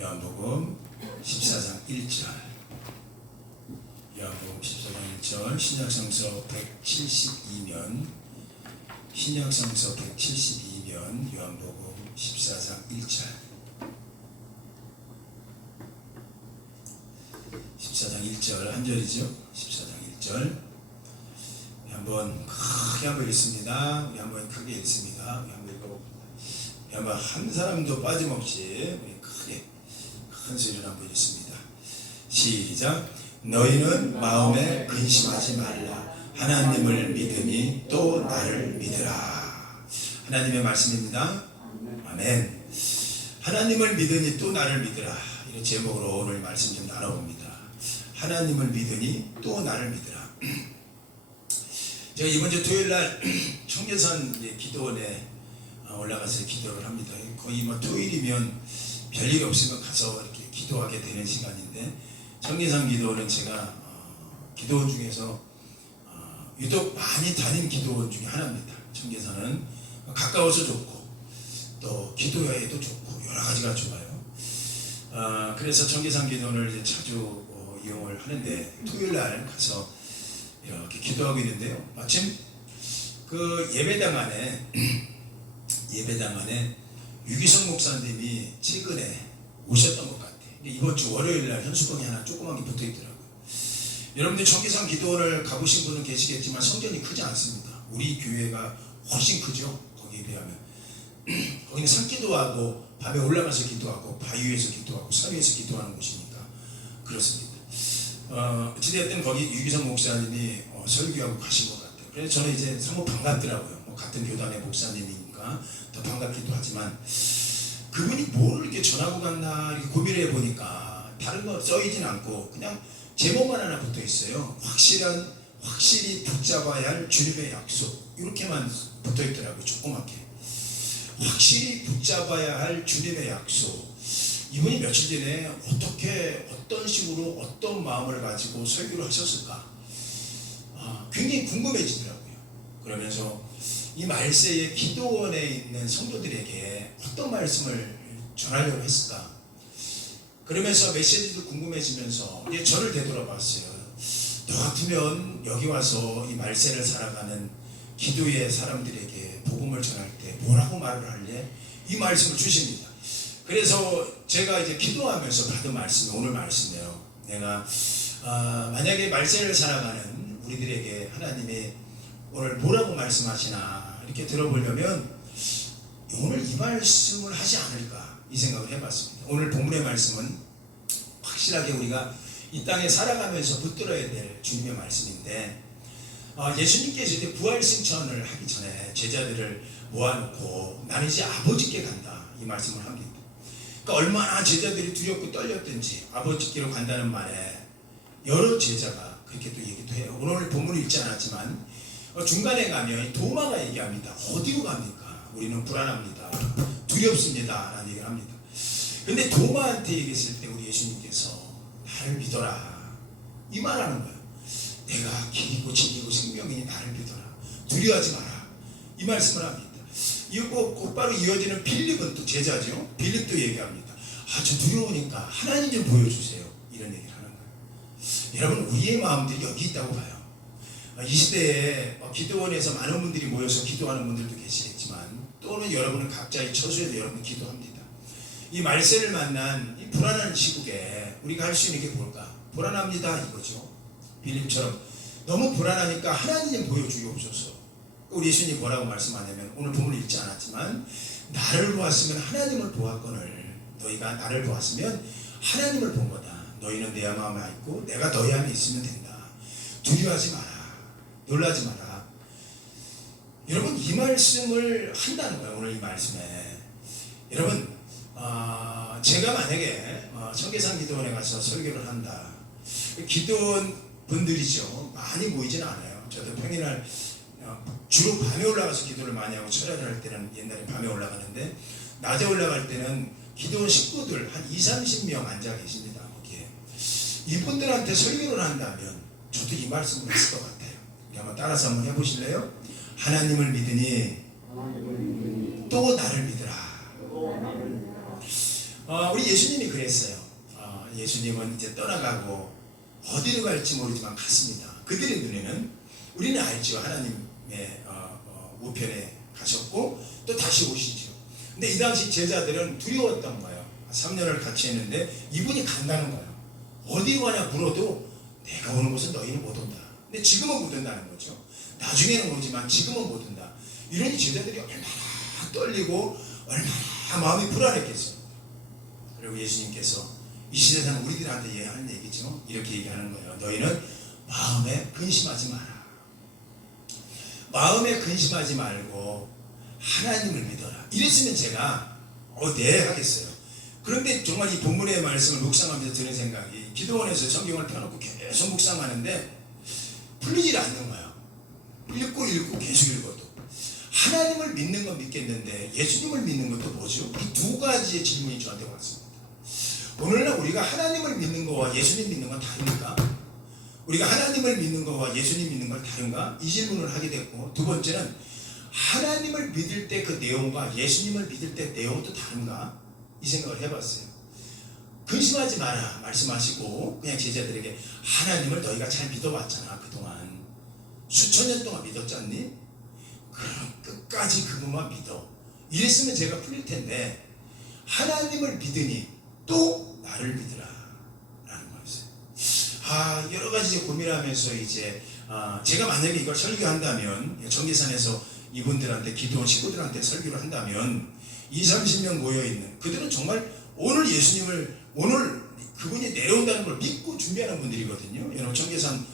요한복음 14장 1절, 요한복음 14장 1절, 신약성서 172면, 신약성서 172면 요한복음 14장 1절, 14장 1절 한 절이죠. 14장 1절 한번 크게 한번 읽습니다. 우리 한번 크게 읽습니다. 우리 한번 읽어봅니다. 한번 한 사람도 빠짐없이 크게 큰 소리로 한번 읽습니다. 시작. 너희는 마음에 근심하지 말라. 하나님을 믿으니 또 나를 믿으라. 하나님의 말씀입니다. 아멘. 하나님을 믿으니 또 나를 믿으라. 이런 제목으로 오늘 말씀 좀 나눠봅니다. 하나님을 믿으니 또 나를 믿으라. 제가 이번 주 토요일날 청계산 기도원에 올라가서 기도를 합니다. 거의 토요일이면 별일 없으면 가서 이렇게 기도하게 되는 시간인데, 청계산 기도원은 제가 기도원 중에서 유독 많이 다닌 기도원 중에 하나입니다. 청계산은 가까워서 좋고 또 기도해도 좋고 여러 가지가 좋아요. 그래서 청계산 기도원을 이제 자주 이용을 하는데, 토요일날 가서 이렇게 기도하고 있는데요. 마침 그 예배당 안에 유기성 목사님이 최근에 오셨던 것 같아요. 이번 주 월요일날 현수막이 하나 조그맣게 붙어 있더라고요. 여러분들 청계산 기도원을 가보신 분은 계시겠지만 성전이 크지 않습니다. 우리 교회가 훨씬 크죠. 거기에 비하면. 거기는 산기도하고 밤에 올라가서 기도하고 바위에서 기도하고 산 위에서 기도하는 곳이니까 그렇습니다. 어찌됐든 거기 유기성 목사님이 설교하고 가신 것 같아요. 그래서 저는 이제 상호 반갑더라고요. 같은 교단의 목사님이니까 더 반갑기도 하지만, 그분이 뭘 이렇게 전하고 갔나 이렇게 고민을 해보니까 다른 거 써있진 않고 그냥 제목만 하나 붙어 있어요. 확실히 붙잡아야 할 주님의 약속, 이렇게만 붙어 있더라고요. 조그맣게. 확실히 붙잡아야 할 주님의 약속. 이분이 며칠 전에 어떤 식으로 어떤 마음을 가지고 설교를 하셨을까 굉장히 궁금해지더라고요. 그러면서 이 말세에 기도원에 있는 성도들에게 어떤 말씀을 전하려고 했을까, 그러면서 메시지도 궁금해지면서 이제 저를 되돌아봤어요. 너 같으면 여기 와서 이 말세를 살아가는 기도의 사람들에게 복음을 전할 때 뭐라고 말을 할래? 이 말씀을 주십니다. 그래서 제가 이제 기도하면서 받은 말씀이 오늘 말씀이에요. 내가 만약에 말세를 살아가는 우리들에게 하나님이 오늘 뭐라고 말씀하시나 이렇게 들어보려면 오늘 이 말씀을 하지 않을까, 이 생각을 해봤습니다. 오늘 본문의 말씀은 확실하게 우리가 이 땅에 살아가면서 붙들어야 될 주님의 말씀인데, 예수님께서 이제 부활 승천을 하기 전에 제자들을 모아놓고 나는 이제 아버지께 간다, 이 말씀을 합니다. 그러니까 얼마나 제자들이 두렵고 떨렸든지 아버지께로 간다는 말에 여러 제자가 그렇게 또 얘기도 해요. 오늘 본문을 읽지 않았지만 중간에 가면 도마가 얘기합니다. 어디로 갑니까? 우리는 불안합니다. 두렵습니다. 라는 얘기를 합니다. 근데 도마한테 얘기했을 때 우리 예수님께서 나를 믿어라, 이 말하는 거예요. 내가 길이고 진리고 생명이니 나를 믿어라. 두려워하지 마라. 이 말씀을 합니다. 이거 곧바로 이어지는 빌립은 또 제자죠. 빌립도 얘기합니다. 저 두려우니까 하나님 좀 보여주세요. 이런 얘기를 하는 거예요. 여러분, 우리의 마음들이 여기 있다고 봐요. 이 시대에 기도원에서 많은 분들이 모여서 기도하는 분들도 계시겠지만, 또는 여러분은 각자의 처소에서 여러분 기도합니다. 이 말세를 만난 이 불안한 시국에 우리가 할 수 있는 게 뭘까? 불안합니다, 이거죠. 빌립처럼 너무 불안하니까 하나님 좀 보여주옵소서. 우리 예수님이 뭐라고 말씀하냐면, 오늘 본문을 읽지 않았지만 나를 보았으면 하나님을 보았거늘, 너희가 나를 보았으면 하나님을 본 거다. 너희는 내 마음에 있고 내가 너희 안에 있으면 된다. 두려워하지 마라. 놀라지 마라. 여러분, 이 말씀을 한다는 거예요. 오늘 이 말씀에. 여러분, 제가 만약에 청계산 기도원에 가서 설교를 한다. 기도원 분들이죠. 많이 모이진 않아요. 저도 평일날 주로 밤에 올라가서 기도를 많이 하고, 철야를 할 때는 옛날에 밤에 올라가는데, 낮에 올라갈 때는 기도원 식구들 한 20-30명 앉아 계십니다. 거기에. 이분들한테 설교를 한다면 저도 이 말씀을 했을 것 같아요. 우리 한번 따라서 한번 해보실래요? 하나님을 믿으니 또 나를 믿으라. 우리 예수님이 그랬어요. 예수님은 이제 떠나가고 어디로 갈지 모르지만 갔습니다. 그들의 눈에는 우리는 알죠. 하나님의 우편에 가셨고 또 다시 오시죠. 근데 이 당시 제자들은 두려웠던 거예요. 3년을 같이 했는데 이분이 간다는 거예요. 어디로 가냐 물어도 내가 오는 곳은 너희는 못 온다. 근데 지금은 못 온다는 거죠. 나중에는 오지만 지금은 못 온다. 이러니 제자들이 얼마나 떨리고 얼마나 마음이 불안했겠어요. 그리고 예수님께서 이 시대상 우리들한테 하는 얘기죠. 이렇게 얘기하는 거예요. 너희는 마음에 근심하지 마라. 마음에 근심하지 말고 하나님을 믿어라. 이랬으면 제가 네 하겠어요. 그런데 정말 이 본문의 말씀을 묵상하면서 드는 생각이 기도원에서 성경을 펴놓고 계속 묵상하는데 풀리질 않는 거예요. 읽고 계속 읽어도 하나님을 믿는 건 믿겠는데 예수님을 믿는 것도 뭐죠? 이 두 가지의 질문이 저한테 왔습니다. 오늘날 우리가 하나님을 믿는 거와 예수님 믿는 건 다릅니까? 우리가 하나님을 믿는 거와 예수님 믿는 건 다른가? 이 질문을 하게 됐고, 두 번째는 하나님을 믿을 때 그 내용과 예수님을 믿을 때 내용도 다른가? 이 생각을 해봤어요. 근심하지 마라 말씀하시고 그냥 제자들에게 하나님을 너희가 잘 믿어왔잖아. 그동안 수천 년 동안 믿었지 않니? 그럼 끝까지 그것만 믿어. 이랬으면 제가 풀릴 텐데 하나님을 믿으니 또 나를 믿으라 라는 거였어요. 여러 가지 이제 고민하면서 이제 제가 만약에 이걸 설교한다면 정계산에서 이분들한테 기도원 식구들한테 설교를 한다면 20-30명 모여있는 그들은 정말 오늘 예수님을 오늘 그분이 내려온다는 걸 믿고 준비하는 분들이거든요. 여러분 정계산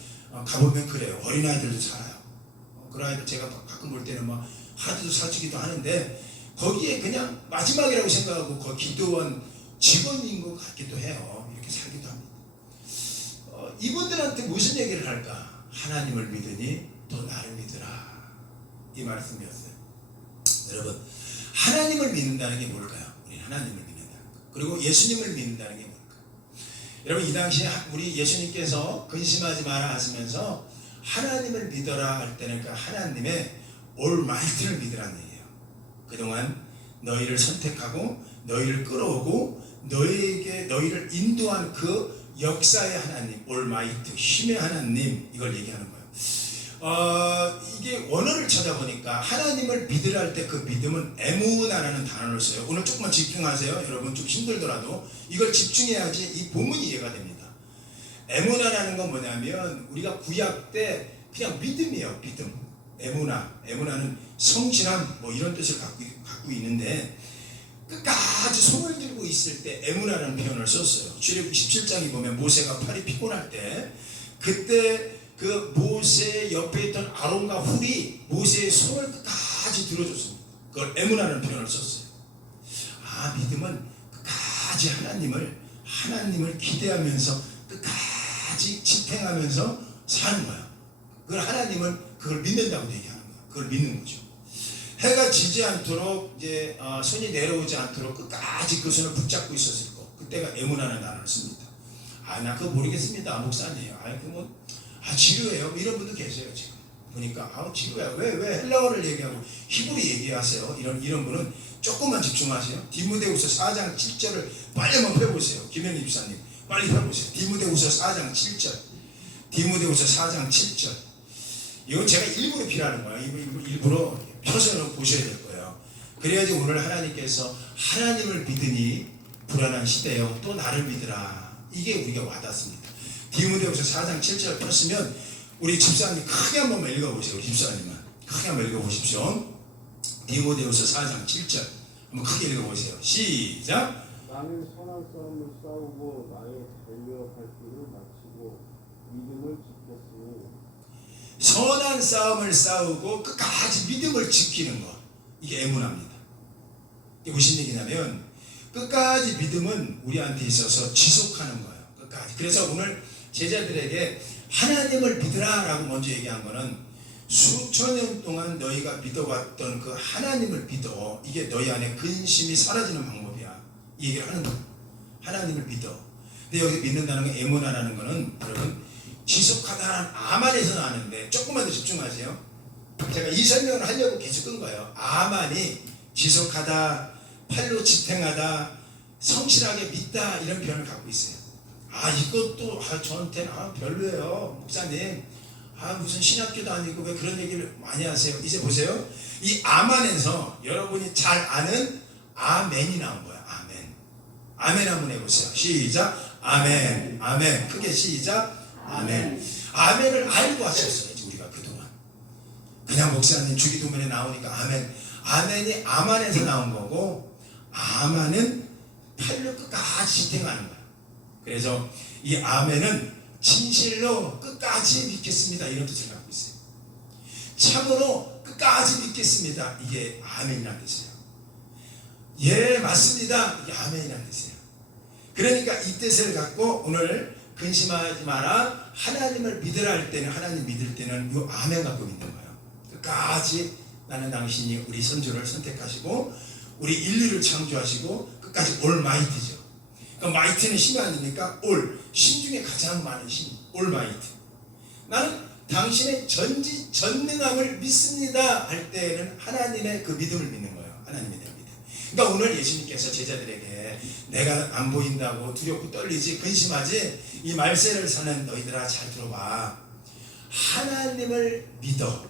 가보면 그래요. 어린아이들도 살아요. 그 아이들 제가 가끔 볼 때는 막 하루도 사주기도 하는데 거기에 그냥 마지막이라고 생각하고 그 기도원 직원인 것 같기도 해요. 이렇게 살기도 합니다. 이분들한테 무슨 얘기를 할까? 하나님을 믿으니 또 나를 믿으라. 이 말씀이었어요. 여러분 하나님을 믿는다는 게 뭘까요? 우리 하나님을 믿는다는 거. 그리고 예수님을 믿는다는 게 뭘까요? 여러분 이 당시에 우리 예수님께서 근심하지 마라 하시면서 하나님을 믿어라 할 때는 그 하나님의 올마이트를 믿으라는 얘기예요. 그동안 너희를 선택하고 너희를 끌어오고 너희를 인도한 그 역사의 하나님, 올마이트, 힘의 하나님, 이걸 얘기하는 거예요. 이게 원어를 찾아보니까 하나님을 믿으라 할 때 그 믿음은 에무나라는 단어를 써요. 오늘 조금만 집중하세요. 여러분 좀 힘들더라도 이걸 집중해야지 이 본문이 이해가 됩니다. 에무나라는 건 뭐냐면 우리가 구약 때 그냥 믿음이에요. 믿음. 에무나는 성실함 뭐 이런 뜻을 갖고 있는데 끝까지 손을 들고 있을 때 에무나라는 표현을 썼어요. 출애굽기 17장에 보면 모세가 팔이 피곤할 때 그때 그 모세 옆에 있던 아론과 훌이 모세의 손을 끝까지 들어줬습니다. 그걸 에무나라는 표현을 썼어요. 믿음은 끝까지 하나님을 기대하면서 끝까지 집행하면서 사는 거야. 그걸 하나님은 그걸 믿는다고 얘기하는 거야. 그걸 믿는 거죠. 해가 지지 않도록 이제 손이 내려오지 않도록 끝까지 그 손을 붙잡고 있었을 거. 그때가 에무나라는 단어를 씁니다. 나 그거 모르겠습니다. 목사님. 지루해요. 이런 분도 계세요 지금. 보니까 지루해요. 왜 헬라어를 얘기하고 히브리 얘기하세요. 이런 분은 조금만 집중하세요. 디모데후서 4장 7절을 빨리 한번 펴보세요. 김현희 집사님 빨리 펴보세요. 디모데후서 4장 7절. 디모데후서 4장 7절. 이건 제가 일부러 필요하는 거예요. 일부러 펴서 보셔야 될 거예요. 그래야지 오늘 하나님께서 하나님을 믿으니 불안한 시대요. 또 나를 믿으라. 이게 우리가 와닿습니다. 디모데후서 4장 7절 폈으면 우리 집사님 크게 한 번만 읽어보세요. 집사님만 크게 한번 읽어보십시오. 디모데후서 4장 7절 한번 크게 읽어보세요. 시작. 나는 선한 싸움을 싸우고 나의 달려갈 길을 마치고 믿음을 지켰으니. 선한 싸움을 싸우고 끝까지 믿음을 지키는 것, 이게 에무나입니다. 이게 무슨 얘기냐면 끝까지 믿음은 우리한테 있어서 지속하는 거예요. 끝까지. 그래서 오늘 제자들에게 하나님을 믿으라 라고 먼저 얘기한 거는 수천 년 동안 너희가 믿어왔던 그 하나님을 믿어. 이게 너희 안에 근심이 사라지는 방법이야. 이 얘기를 하는 거예요. 하나님을 믿어. 근데 여기 믿는다는 게 에무나라는 거는 여러분 지속하다라는 아만에서 나왔는데 조금만 더 집중하세요. 제가 이 설명을 하려고 계속 끈 거예요. 아만이 지속하다, 팔로 지탱하다, 성실하게 믿다 이런 표현을 갖고 있어요. 이것도 저한테는 별로예요 목사님. 무슨 신학교도 아니고 왜 그런 얘기를 많이 하세요. 이제 보세요. 이 아만에서 여러분이 잘 아는 아멘이 나온 거야. 아멘. 아멘 한번 해보세요. 시작. 아멘. 아멘. 크게 시작. 아멘. 아멘을 알고 하셨어야지 우리가 그동안. 그냥 목사님 주기도문에 나오니까 아멘. 아멘이 아만에서 나온 거고, 아만은 팔로 끝까지 지탱하는 거야. 그래서 이 아멘은 진실로 끝까지 믿겠습니다 이런 뜻을 갖고 있어요. 참으로 끝까지 믿겠습니다. 이게 아멘이라는 뜻이에요. 예 맞습니다. 이게 아멘이라는 뜻이에요. 그러니까 이 뜻을 갖고 오늘 근심하지 마라. 하나님을 믿으라 할 때는, 하나님 믿을 때는 이 아멘 갖고 믿는 거예요. 끝까지 나는 당신이 우리 선조를 선택하시고 우리 인류를 창조하시고 끝까지 올마이트죠. 그러니까 마이트는 힘이 아니니까 신 중에 가장 많은 힘, 올마이트. 나는 당신의 전능함을 믿습니다 할 때는 하나님의 그 믿음을 믿는 거예요. 하나님의 믿음. 그러니까 오늘 예수님께서 제자들에게 내가 안 보인다고 두렵고 떨리지 근심하지, 이 말세를 사는 너희들아 잘 들어봐. 하나님을 믿어.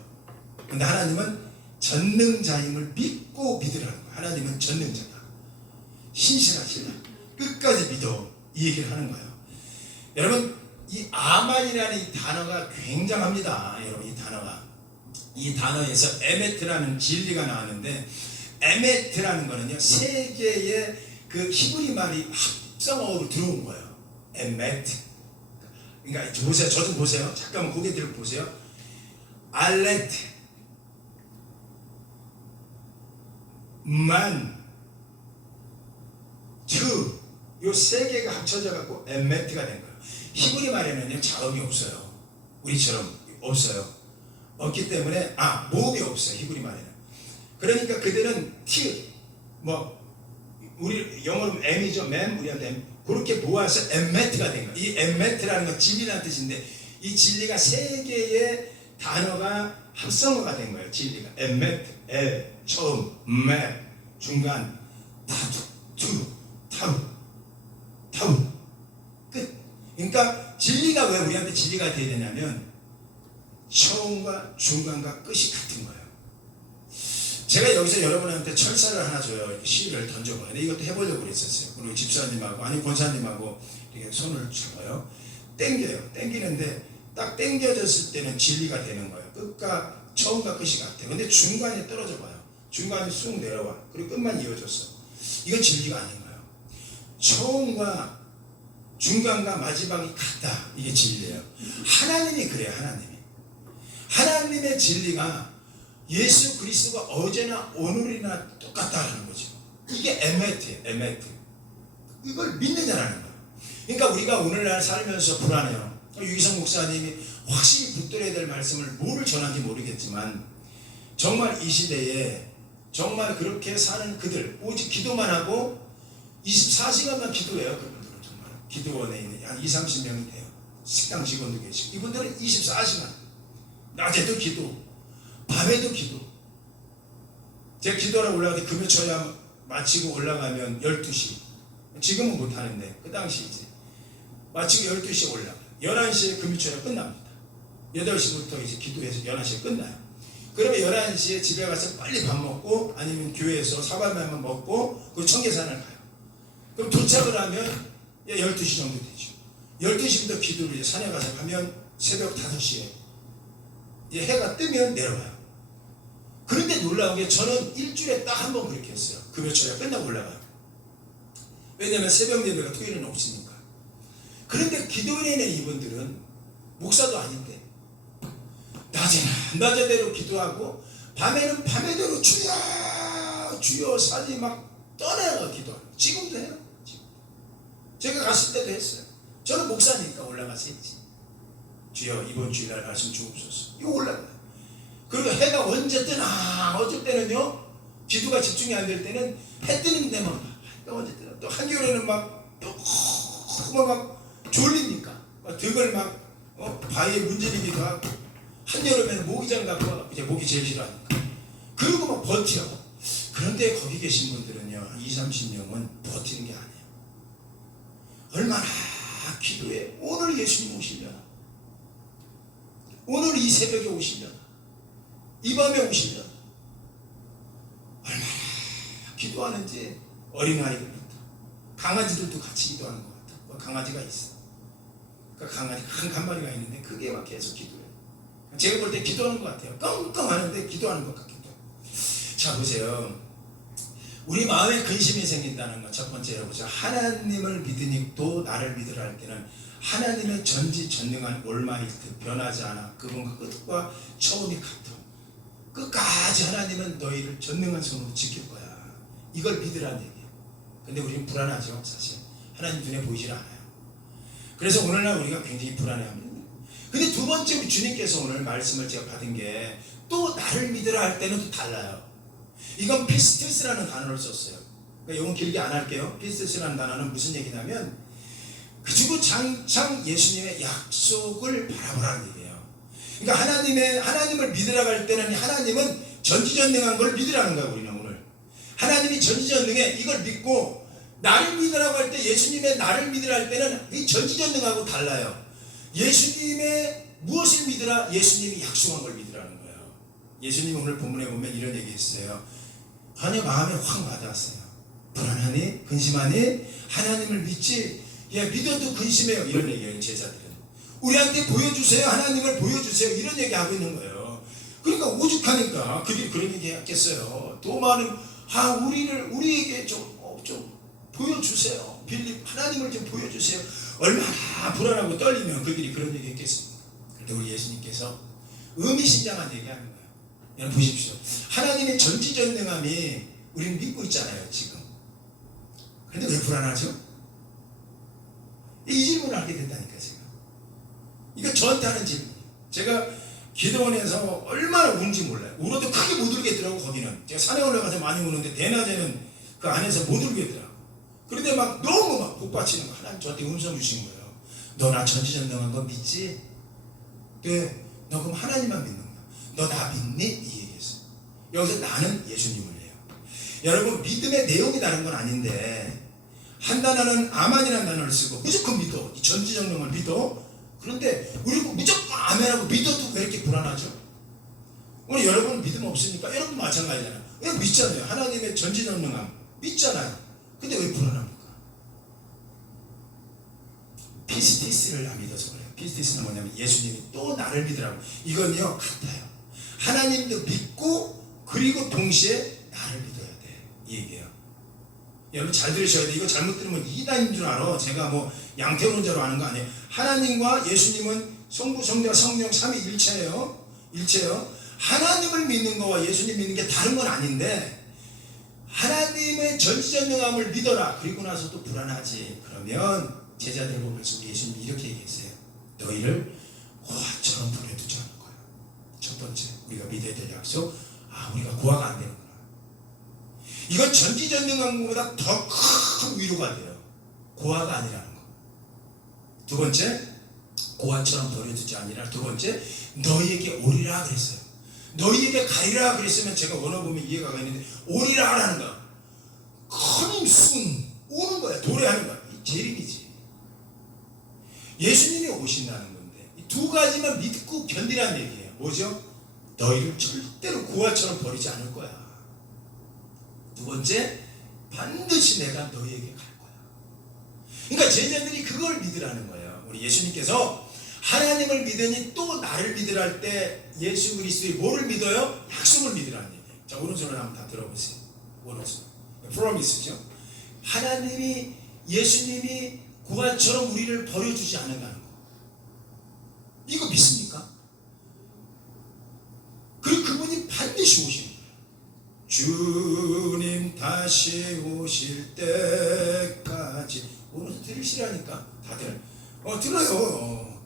근데 하나님은 전능자임을 믿고 믿으라는 거예요. 하나님은 전능자다. 신실하시다. 끝까지 믿어. 이 얘기를 하는 거예요. 여러분 이 아만이라는 이 단어가 굉장합니다. 여러분 이 단어에서 에메트라는 진리가 나왔는데, 에메트라는 거는요 세 개의 그 히브리 말이 합성어로 들어온 거예요. 에메트. 그러니까 보세요. 저 좀 보세요. 잠깐만 고개 들고 보세요. 알레트, 만, 트, 요 세 개가 합쳐져 갖고 에메트가 된 거예요. 히브리 말에는요 자음이 없어요. 우리처럼 없어요. 없기 때문에 모음이 없어요. 히브리 말에는. 그러니까 그들은 우리 영어로 M이죠. 우리한테 M. 그렇게 모아서 에메트가 된 거예요. 이 에메트라는 건 진리라는 뜻인데, 이 진리가 세 개의 단어가 합성어가 된 거예요. 진리가 에메트, 처음, 메, 중간, 타우, 끝. 그러니까 진리가 왜 우리한테 진리가 돼야 되냐면 처음과 중간과 끝이 같은 거예요. 제가 여기서 여러분한테 철사를 하나 줘요. 이렇게 시를 던져봐요. 근데 이것도 해보려고 그랬었어요. 우리 집사님하고 권사님하고 이렇게 손을 잡아요. 땡겨요. 땡기는데 딱 땡겨졌을 때는 진리가 되는 거예요. 끝과 처음과 끝이 같아요. 근데 중간에 떨어져 봐요. 중간에 쑥 내려와. 그리고 끝만 이어졌어. 이건 진리가 아닌 거예요. 처음과 중간과 마지막이 같다. 이게 진리예요. 하나님이 그래요. 하나님의 진리가 예수 그리스도가 어제나 오늘이나 똑같다라는 거죠. 이게 에메트예요. 에메트. 이걸 믿느냐라는 거예요. 그러니까 우리가 오늘날 살면서 불안해요. 유기성 목사님이 확실히 붙들어야 될 말씀을 뭐를 전한지 모르겠지만, 정말 이 시대에 정말 그렇게 사는 그들, 오직 기도만 하고 24시간만 기도해요. 그분들은 정말 기도원에 있는 한 20-30명이 돼요. 식당 직원도 계시고, 이분들은 24시간 낮에도 기도, 밤에도 기도. 제가 기도하러 올라갈 때 금요초야 마치고 올라가면 12시. 지금은 못하는데 그 당시이지. 마치고 12시에 올라가요. 11시에 금요초야 끝납니다. 8시부터 이제 기도해서 11시에 끝나요. 그러면 11시에 집에 가서 빨리 밥 먹고, 아니면 교회에서 사발면만 먹고 그 청계산을 가요. 그럼 도착을 하면 12시 정도 되죠. 12시부터 기도를 이제 산에 가서 하면 새벽 5시에 이제 해가 뜨면 내려와요. 그런데 놀라운 게, 저는 일주일에 딱 한 번 그렇게 했어요. 금요초야 끝나고 올라가요. 왜냐면 새벽 예배가 토요일은 없으니까. 그런데 기도인에 있는 이분들은 목사도 아닌데 낮에대로 기도하고, 밤에는 밤에대로 주여 산이 막 떠나가 기도하고. 지금도 해요. 지금. 제가 갔을 때도 했어요. 저는 목사니까 올라가서 했지. 주여 이번 주일날 말씀 주옵소서. 이거 올라가요. 그리고 해가 언제 뜨나. 어쩔 때는요 기도가 집중이 안 될 때는 해 뜨는 데만 해가 언제 뜨나. 또 한겨울에는 막 졸리니까 막 등을 바위에 문지르기도 하고, 한여름에는 모기장 갖고 와서, 이제 모기 제일 싫어하니까. 그리고 막 버텨. 그런데 거기 계신 분들은요 20-30명은 버티는 게 아니에요. 얼마나 기도해. 오늘 예수님 오시려나, 오늘 이 새벽에 오시려나, 이 밤에 오시려나, 얼마나 기도하는지. 어린아이들부터 강아지들도 같이 기도하는 것 같아. 뭐 강아지가 있어. 그러니까 강아지 한 마리가 있는데 그게 막 계속 기도해. 제가 볼 때 기도하는 것 같아요. 끙끙 하는데 기도하는 것 같기도. 자, 보세요. 우리 마음에 근심이 생긴다는 것 첫 번째 여러분, 하나님을 믿으니 또 나를 믿으라 할 때는 하나님의 전지전능한 올마이트, 변하지 않아. 그분과 끝과 처음이 같아. 끝까지 하나님은 너희를 전능한 손으로 지킬 거야. 이걸 믿으라는 얘기예요. 근데 우리는 불안하죠. 사실 하나님 눈에 보이질 않아요. 그래서 오늘날 우리가 굉장히 불안해합니다. 근데 두 번째, 주님께서 오늘 말씀을 제가 받은 게 또 나를 믿으라 할 때는 또 달라요. 이건 피스테스라는 단어를 썼어요. 그러니까 이건 길게 안 할게요. 피스테스라는 단어는 무슨 얘기냐면 그리고 장창 예수님의 약속을 바라보라는 얘기예요. 그러니까 하나님을 믿으라고 할 때는 하나님은 전지전능한 걸 믿으라는 거예요. 우리는 오늘 하나님이 전지전능해, 이걸 믿고 나를 믿으라고 할 때, 예수님의 나를 믿으라 할 때는 이 전지전능하고 달라요. 예수님의 무엇을 믿으라? 예수님이 약속한 걸 믿으라는 거예요. 예수님 오늘 본문에 보면 이런 얘기 했어요. 전혀 마음에 확 와닿았어요. 불안하니? 근심하니? 하나님을 믿지? 믿어도 근심해요. 이런 얘기예요. 제자들은 우리한테 보여주세요. 하나님을 보여주세요. 이런 얘기하고 있는 거예요. 그러니까 오죽하니까 그들이 그런 얘기 했겠어요. 도마는 우리에게 좀 보여주세요. 빌립, 하나님을 좀 보여주세요. 얼마나 불안하고 떨리면 그들이 그런 얘기 했겠습니까? 그런데 우리 예수님께서 의미심장한 얘기하는 거예요. 여러분 보십시오. 하나님의 전지전능함이 우리는 믿고 있잖아요, 지금. 그런데 왜 불안하죠? 이 질문을 하게 된다니까, 제가. 이거 저한테 하는 질문이에요. 제가 기도원에서 얼마나 우는지 몰라요. 울어도 크게 못 울겠더라고, 거기는. 제가 산에 올라가서 많이 우는데 대낮에는 그 안에서 못 울겠더라고. 그런데 막 너무 막 복받치는 거. 하나님 저한테 음성 주신 거예요. 너 나 전지전능한 거 믿지? 네. 너 그럼 하나님만 믿는 거야. 너 나 믿니? 이 얘기했어. 여기서 나는 예수님을 해요. 여러분, 믿음의 내용이 다른 건 아닌데 한 단어는 아만이라는 단어를 쓰고 무조건 믿어. 이 전지전능을 믿어. 그런데 우리 무조건 아멘하고 믿어도 왜 이렇게 불안하죠? 오늘 여러분 믿음 없으니까 여러분 마찬가지잖아요. 왜 믿잖아요. 하나님의 전지전능함 믿잖아요. 근데 왜 불안합니까? 피스티스를 안 믿어서 그래요. 피스티스는 뭐냐면 예수님이 또 나를 믿으라고. 이건요 같아요. 하나님도 믿고 그리고 동시에 나를 믿어야 돼. 이 얘기예요. 여러분 잘 들으셔야 돼. 이거 잘못 들으면 이단인 줄 알아. 제가 뭐 양태론자로 아는 거 아니에요. 하나님과 예수님은 성부, 성자, 성령 삼위일체예요. 일체요. 하나님을 믿는 거와 예수님 믿는 게 다른 건 아닌데 하나님의 전지전능함을 믿어라. 그리고 나서도 불안하지. 그러면 제자들 보면서 예수님이 이렇게 얘기했어요. 너희를 고아처럼 보내두지 않을 거야. 첫 번째, 우리가 믿어야 될 약속. 우리가 고아가 안 되는구나. 이건 전지전능함보다 더 큰 위로가 돼요. 고아가 아니라는 거. 두 번째, 고아처럼 버려두지 아니라. 두 번째, 너희에게 오리라 그랬어요. 너희에게 가리라 그랬으면 제가 원어보면 이해가 가겠는데 오리라 하라는 거야. 커밍 순 오는 거야. 도래하는 거야. 이 재림이지. 예수님이 오신다는 건데 이 두 가지만 믿고 견디라는 얘기예요. 뭐죠? 너희를 절대로 고아처럼 버리지 않을 거야. 두 번째, 반드시 내가 너희에게 갈 거야. 그러니까 제자들이 그걸 믿으라는 거예요. 우리 예수님께서 하나님을 믿으니 또 나를 믿으라 할 때 예수 그리스도의 뭐를 믿어요? 약속을 믿으라는 얘기예요. 자, 오른손을 한번 다 들어보세요. 오른손. 프로미스죠. 하나님이, 예수님이 고아처럼 우리를 버려주지 않는다는 거. 이거 믿습니까? 그리고 그분이 반드시 오시는 거예요. 주님 다시 오실 때까지. 오른손 들으시라니까 다들. 들어요.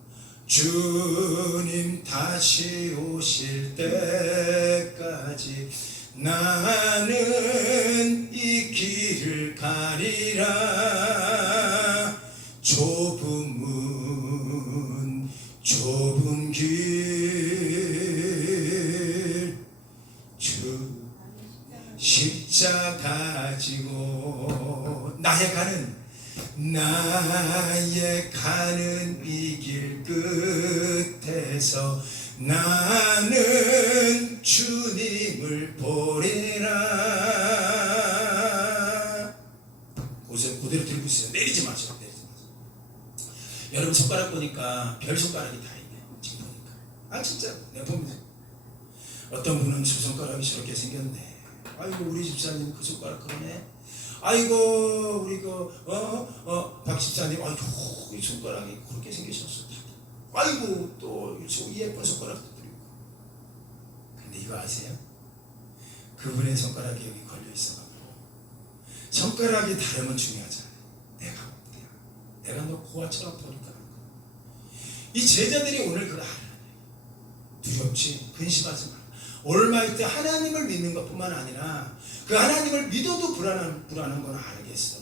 주님 다시 오실 때까지 나는 이 길을 가리라. 좁은 문 좁은 길 주 십자가 지고 나의 가는 나의 가는 이 길 끝에서 나는 주님을 보리라. 그대로 들고 있어요. 내리지 마세요. 내리지 마세요. 여러분 손가락 보니까 별 손가락이 다 있네요. 지금 보니까. 아 진짜 내가 보면 어떤 분은 저 손가락이 저렇게 생겼네. 아이고 우리 집사님 그 손가락 그러네. 아이고 우리 박 집사님 아이고 이 손가락이 그렇게 생기셨어. 아이고 또 예쁜 손가락도 드리고. 근데 이거 아세요? 그분의 손가락이 여기 걸려 있어가지고 손가락이 다르면 중요하잖아요. 내가 어때요? 내가 너 고아처럼 보니까 이 제자들이 오늘 그걸 알아야 돼. 두렵지 근심하지 마. 올마이 때 하나님을 믿는 것뿐만 아니라 그 하나님을 믿어도 불안한 건 알겠어.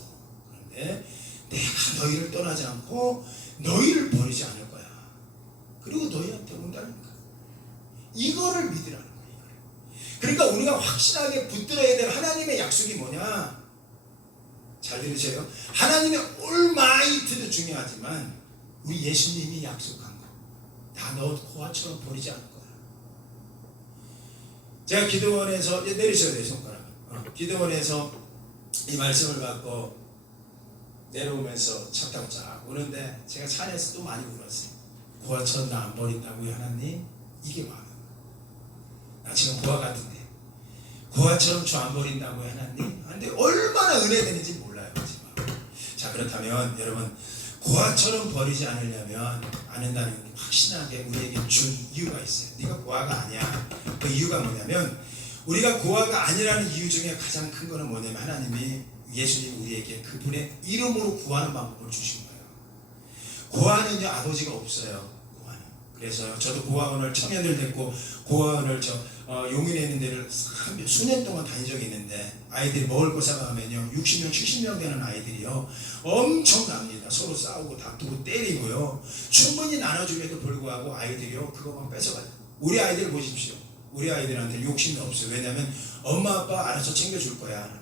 그런데 내가 너희를 떠나지 않고 너희를 버리지 않을 거야. 그리고 너희한테 온다는 거야. 이거를 믿으라는 거야. 그러니까 우리가 확실하게 붙들어야 될 하나님의 약속이 뭐냐? 잘 들으세요. 하나님의 올마이트도 중요하지만 우리 예수님이 약속한 거. 다 너 고아처럼 버리지 않을 거야. 제가 기도원에서 내리셔야 돼요 손가락. 기도원에서 이 말씀을 받고 내려오면서 차 타고 쫙 오는데 제가 차 안에서 또 많이 울었어요. 고아처럼 나 안 버린다고요 하나님? 이게 마음이에요. 나 지금 고아 같은데 고아처럼 저 안 버린다고요 하나님? 근데 얼마나 은혜되는지 몰라요 지금. 자 그렇다면 여러분 고아처럼 버리지 않으려면 않는다는 게 확신하게 우리에게 준 이유가 있어요. 네가 고아가 아니야. 그 이유가 뭐냐면 우리가 고아가 아니라는 이유 중에 가장 큰 거는 뭐냐면 하나님이 예수님 우리에게 그분의 이름으로 구하는 방법을 주신 거예요. 고아는요 아버지가 없어요. 고아는. 그래서 저도 고아원을 청년들 데리고 고아원을 용인에 있는 데를 수년 동안 다닌 적이 있는데 아이들이 먹을 거 사가면요 60명 70명 되는 아이들이요 엄청납니다. 서로 싸우고 다투고 때리고요 충분히 나눠줌에도 불구하고 아이들이요 그거만 뺏어가요. 우리 아이들 보십시오. 우리 아이들한테 욕심이 없어요. 왜냐하면 엄마 아빠 알아서 챙겨줄 거야.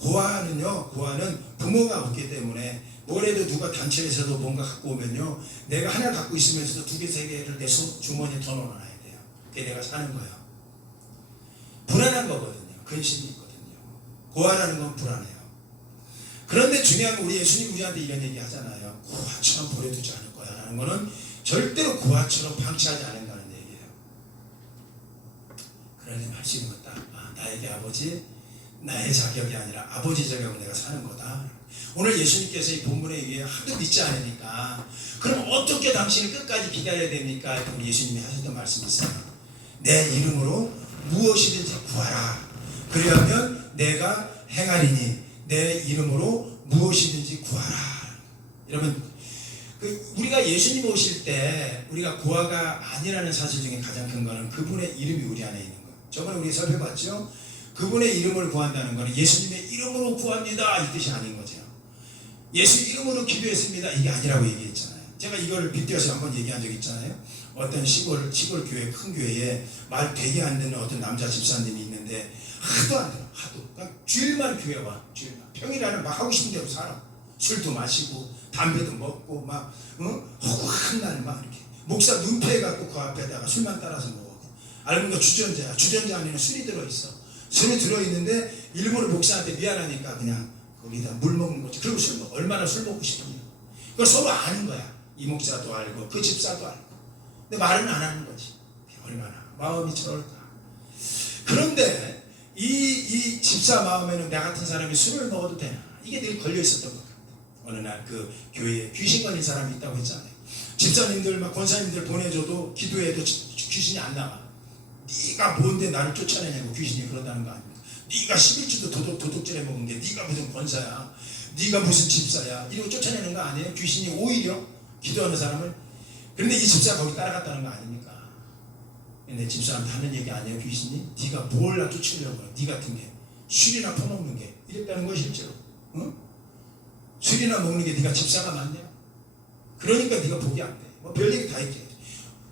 고아는 부모가 없기 때문에 뭐래도 누가 단체에서도 뭔가 갖고 오면요 내가 하나 갖고 있으면서도 두 개 세 개를 내 주머니에 더 넣어놔야 돼요. 그게 내가 사는 거예요. 불안한 거거든요. 근심이 있거든요. 고아라는 건 불안해요. 그런데 중요한 건 우리 예수님 우리한테 이런 얘기 하잖아요. 고아처럼 버려두지 않을 거야 라는 거는 절대로 고아처럼 방치하지 않는다는 얘기예요. 그러려면 할 수 있는 것 딱 나에게 아버지 나의 자격이 아니라 아버지 자격으로 내가 사는 거다. 오늘 예수님께서 이 본문에 의해 하도 믿지 않으니까 그럼 어떻게 당신을 끝까지 기다려야 됩니까? 우리 예수님이 하셨던 말씀이 있어요. 내 이름으로 무엇이든지 구하라. 그리하면 내가 행하리니 내 이름으로 무엇이든지 구하라. 여러분 우리가 예수님 오실 때 우리가 고아가 아니라는 사실 중에 가장 큰 거는 그분의 이름이 우리 안에 있는 거예요. 저번에 우리 살펴봤죠? 그분의 이름을 구한다는 것은 예수님의 이름으로 구합니다 이 뜻이 아닌 거죠. 예수 이름으로 기도했습니다 이게 아니라고 얘기했잖아요. 제가 이걸 빗대어서 한번 얘기한 적 있잖아요. 어떤 시골 교회 큰 교회에 말 되게 안 되는 어떤 남자 집사님이 있는데 하도 안 돼요. 하도 그러니까 주일만 교회 와. 주일만 평일에는 막 하고 싶은 대로 살아. 술도 마시고 담배도 먹고 막 허구한 날 막 이렇게 목사 눈패 갖고 그 앞에다가 술만 따라서 먹어. 알고 보니까 주전자 안에는 술이 들어있어. 술이 들어있는데 일부러 목사한테 미안하니까 그냥 거기다 물 먹는 거지. 그리고 술 먹어. 얼마나 술 먹고 싶으냐. 그걸 서로 아는 거야. 이 목사도 알고 그 집사도 알고. 근데 말은 안 하는 거지. 얼마나 마음이 저럴까. 그런데 이 집사 마음에는 나 같은 사람이 술을 먹어도 되나. 이게 늘 걸려 있었던 것 같아. 어느 날 그 교회에 귀신 걸린 사람이 있다고 했잖아요. 집사님들 막 권사님들 보내줘도 기도해도 귀신이 안 나가. 네가 뭔데 나를 쫓아내냐고 귀신이 그런다는 거 아닙니까? 네가 11주도 도둑질해 먹은 게 네가 무슨 권사야, 네가 무슨 집사야 이러고 쫓아내는 거 아니에요? 귀신이 오히려 기도하는 사람을. 그런데 이 집사 거기 따라갔다는 거 아닙니까? 근데 집사한테 하는 얘기 아니에요? 귀신이 네가 뭘 쫓으려고 네 같은 게 술이나 퍼먹는 게 이랬다는 거 실제로. 응? 술이나 먹는 게 네가 집사가 맞냐? 그러니까 네가 복이 안 돼. 뭐 별얘기 다 있지.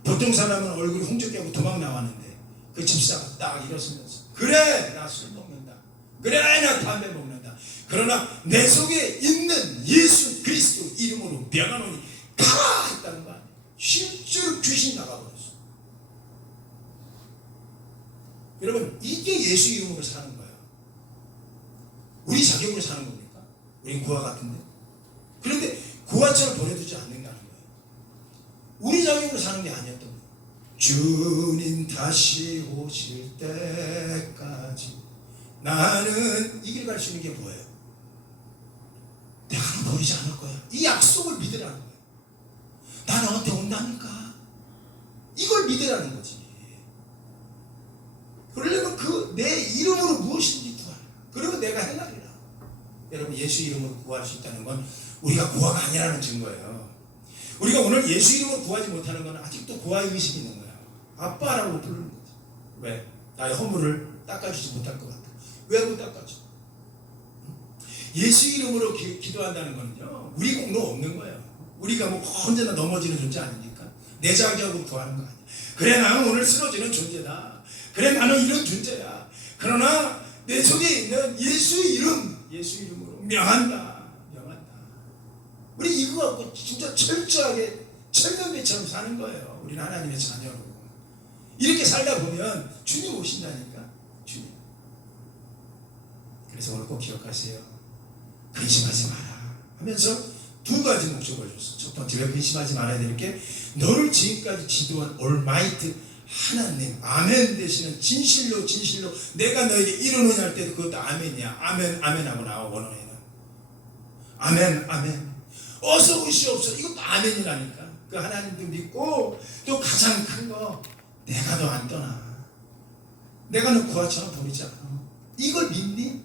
보통 사람은 얼굴이 홍조끼하고 도망 나왔는데 그 집사가 딱 일어서면서 그래 나 술 먹는다. 그래 나 담배 먹는다. 그러나 내 속에 있는 예수 이름으로 명하노니 가라 했다는 거 아니에요. 실제로 귀신이 나가버렸어. 여러분, 이게 예수 이름으로 사는 거예요. 우리 자격으로 사는 겁니까? 우린 구와 같은데. 그런데 구와처럼 버려두지 않는다는 거예요. 우리 자격으로 사는 게 아니었던 거예요. 주님 다시 오실 때까지 나는 이 길 갈 수 있는 게 뭐예요? 내가 너 버리지 않을 거야. 이 약속을 믿으라는 거예요. 나 너한테 온다니까. 이걸 믿으라는 거지. 그러려면 그 내 이름으로 무엇인지 구하라. 그리고 내가 행하리라. 여러분, 예수 이름으로 구할 수 있다는 건 우리가 구하가 아니라는 증거예요. 우리가 오늘 예수 이름으로 구하지 못하는 건 아직도 구하의 의식이 있는 거야. 아빠라고 부르는 거지. 왜? 나의 허물을 닦아주지 못할 것 같아. 왜 못 닦아줘? 예수 이름으로 기도한다는 거는요, 우리 공로 없는 거예요. 우리가 뭐 언제나 넘어지는 존재 아니니까. 내 자격으로 구하는 거 아니야. 그래, 나는 오늘 쓰러지는 존재다. 그래, 나는 이런 존재야. 그러나 내 속에 있는 예수 이름으로 명한다. 우리 이거 갖고 진짜 철저하게 철면배처럼 사는 거예요. 우리는 하나님의 자녀로. 이렇게 살다 보면 주님 오신다니까. 주님. 그래서 오늘 꼭 기억하세요. 근심하지 마라 하면서 두 가지 목적을 줬어. 첫 번째, 왜 근심하지 말아야 될 게, 너를 지금까지 지도한 올마이트 하나님, 아멘 되시는 진실로 내가 너에게 이르노니 할 때도 그것도 아멘이야. 아멘 하고 나와. 원어에는 아멘 어서 오시옵소서. 이것도 아멘이라니까. 그 하나님도 믿고, 또 가장 큰 거, 내가 너 안 떠나. 내가 너 구하처럼 버리지 않아. 이걸 믿니?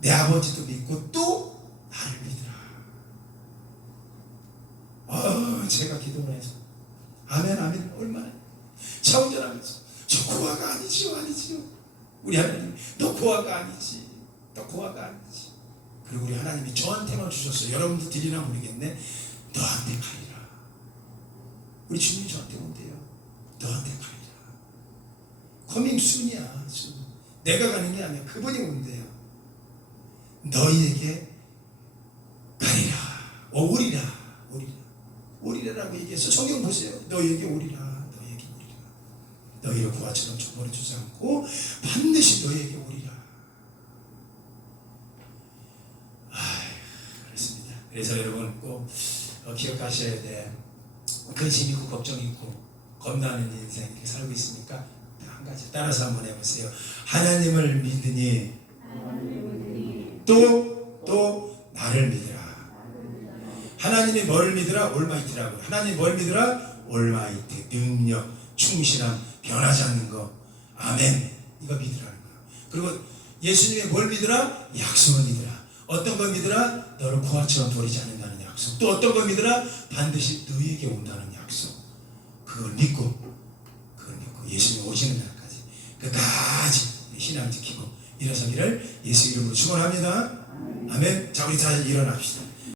내 아버지도 믿고 또 나를 믿으라. 제가 기도를 해서 아멘 얼마나 차운전하면서, 저 고아가 아니지요. 우리 하나님, 너 고아가 아니지. 그리고 우리 하나님이 저한테만 주셨어요. 여러분도 드리나 모르겠네. 너한테 가리라. 우리 주님이 저한테 온대요. 너한테 가리라. 커밍 순이야. 내가 가는 게 아니야. 그분이 온대요. 너희에게 가리라. 오리라라고 얘기해서 성경 보세요. 너희에게 오리라. 너희를 구하처럼 저버려 주지 않고 반드시 너희에게 오리라. 그렇습니다. 그래서 여러분 꼭 기억하셔야 돼. 근심 있고 걱정 있고 겁나는 인생 이렇게 살고 있으니까 한 가지 따라서 한번 해보세요. 하나님을 믿으니 또 나를 믿으라. 하나님이 뭘 믿으라? 올마이트라고. 하나님이 뭘 믿으라? 올마이트, 능력, 충실함, 변하지 않는 거. 아멘. 이거 믿으라는 거야. 그리고 예수님의 뭘 믿으라? 약속을 믿으라. 어떤 걸 믿으라? 너를 고아처럼 버리지 않는다는 약속. 또 어떤 걸 믿으라? 반드시 너희에게 온다는 약속. 그걸 믿고 예수님 오시는 날까지 끝까지 신앙 지키고 일어서기를 예수 이름으로 축원합니다. 아멘. 자, 우리 다시 일어납시다.